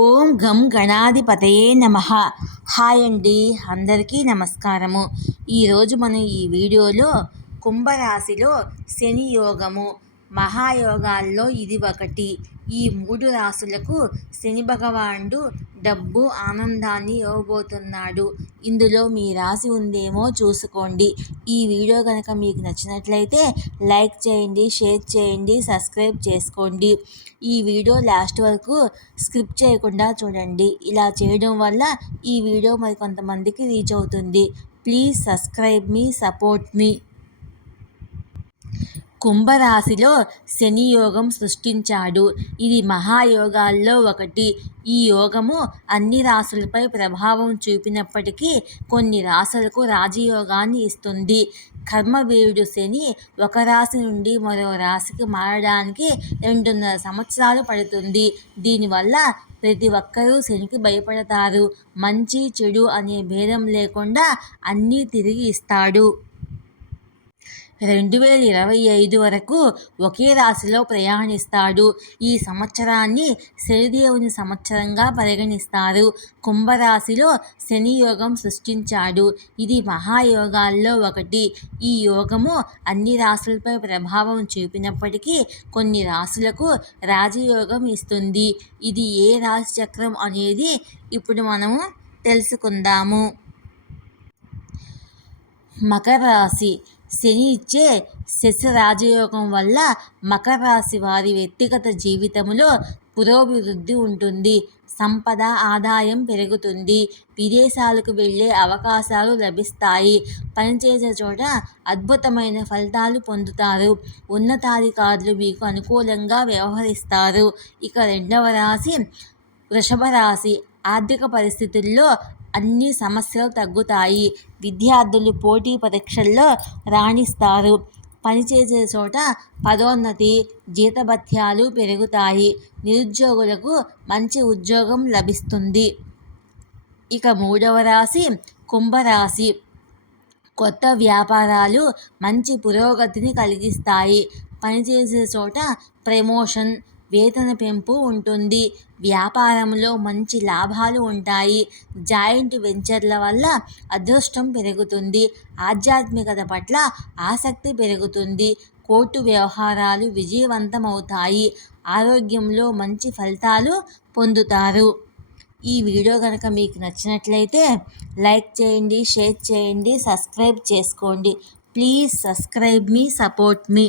ఓం గం గణాధిపతయే నమః. హాయ్ అండి, అందరికీ నమస్కారము. ఈరోజు మనం ఈ వీడియోలో కుంభరాశిలో శని యోగము, మహాయోగాల్లో ఇది ఒకటి. ఈ 3 రాశులకు శని భగవానుడు డబ్బు ఆనందాన్ని ఇవ్వబోతున్నాడు. ఇందులో మీ రాశి ఉందేమో చూసుకోండి. ఈ వీడియో కనుక మీకు నచ్చినట్లయితే లైక్ చేయండి, షేర్ చేయండి, సబ్స్క్రైబ్ చేసుకోండి. ఈ వీడియో లాస్ట్ వరకు స్కిప్ చేయకుండా చూడండి. ఇలా చేయడం వల్ల ఈ వీడియో మరి కొంతమందికి రీచ్ అవుతుంది. ప్లీజ్ సబ్స్క్రైబ్ మీ, సపోర్ట్ మీ. కుంభరాశిలో శని యోగం సృష్టించాడు. ఇది మహాయోగాల్లో ఒకటి. ఈ యోగము అన్ని రాశులపై ప్రభావం చూపినప్పటికీ కొన్ని రాశులకు రాజయోగాన్ని ఇస్తుంది. కర్మవీరుడు శని ఒక రాశి నుండి మరో రాశికి మారడానికి 2.5 సంవత్సరాలు పడుతుంది. దీనివల్ల ప్రతి ఒక్కరూ శనికి భయపడతారు. మంచి చెడు అనే భేదం లేకుండా అన్నీ తిరిగి ఇస్తాడు. 2025 వరకు ఒకే రాశిలో ప్రయాణిస్తాడు. ఈ సంవత్సరాన్ని శనిదేవుని సంవత్సరంగా పరిగణిస్తారు. కుంభరాశిలో శని యోగం సృష్టించాడు. ఇది మహాయోగాల్లో ఒకటి. ఈ యోగము అన్ని రాశులపై ప్రభావం చూపినప్పటికీ కొన్ని రాశులకు రాజయోగం ఇస్తుంది. ఇది ఏ రాశి చక్రం అనేది ఇప్పుడు మనము తెలుసుకుందాము. మకర రాశి. శని ఇచ్చే శశ రాజయోగం వల్ల మకర రాశి వారి వ్యక్తిగత జీవితంలో పురోభివృద్ధి ఉంటుంది. సంపద, ఆదాయం పెరుగుతుంది. విదేశాలకు వెళ్ళే అవకాశాలు లభిస్తాయి. పనిచేసే చోట అద్భుతమైన ఫలితాలు పొందుతారు. ఉన్నతాధికారులు మీకు అనుకూలంగా వ్యవహరిస్తారు. ఇక రెండవ రాశి వృషభ రాశి. ఆర్థిక పరిస్థితుల్లో అన్ని సమస్యలు తగ్గుతాయి. విద్యార్థులు పోటీ పరీక్షల్లో రాణిస్తారు. పనిచేసే చోట పదోన్నతి, జీతభత్యాలు పెరుగుతాయి. నిరుద్యోగులకు మంచి ఉద్యోగం లభిస్తుంది. ఇక మూడవ రాశి కుంభరాశి. కొత్త వ్యాపారాలు మంచి పురోగతిని కలిగిస్తాయి. పనిచేసే చోట ప్రమోషన్, వేతన పెంపు ఉంటుంది. వ్యాపారంలో మంచి లాభాలు ఉంటాయి. జాయింట్ వెంచర్ల వల్ల అదృష్టం పెరుగుతుంది. ఆధ్యాత్మికత పట్ల ఆసక్తి పెరుగుతుంది. కోర్టు వ్యవహారాలు విజయవంతమవుతాయి. ఆరోగ్యంలో మంచి ఫలితాలు పొందుతారు. ఈ వీడియో కనుక మీకు నచ్చినట్లయితే లైక్ చేయండి, షేర్ చేయండి, సబ్స్క్రైబ్ చేసుకోండి. Please subscribe me, support me.